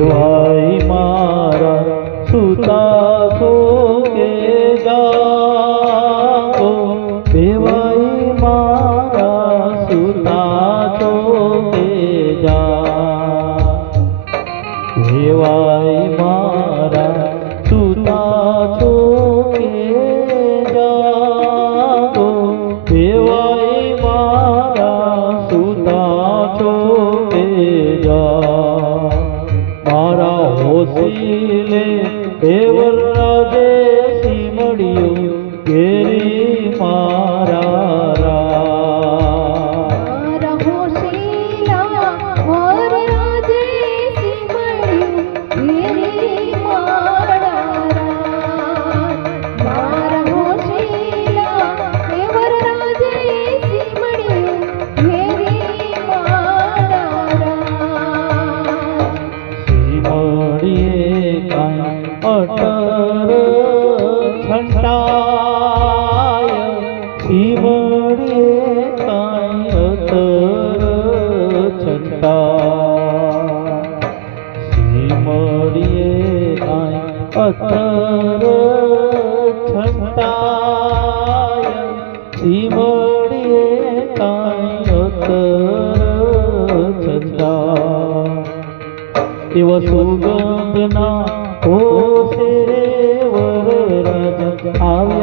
દેવાય મારા સુતા છો કે જાગો, દેવાય મારા સુતા છો કે જાગો, દેવાય મારા સુતા છો કે જાગો, દેવાય મારા સુતા છો કે જાગો, મારા હોશીલે દેવર રાજે સીમડિયું ઘેરી મારા મારા હોશીલા વર રાજે સીમડિયું ઘેરી મારા મારા હોશીલા દેવર રાજે સીમડિયું ઘેરી મારા સીમડીએ કાંઈ અટર છંટાય, સીમડીએ કાંઈ અટર છંટાય, સીમડીએ કાંઈ અટર છંટાય, સીમડીએ કાંઈ અટર છંટાય, એવા સુગંધના હોશે રે વરરાજ આવે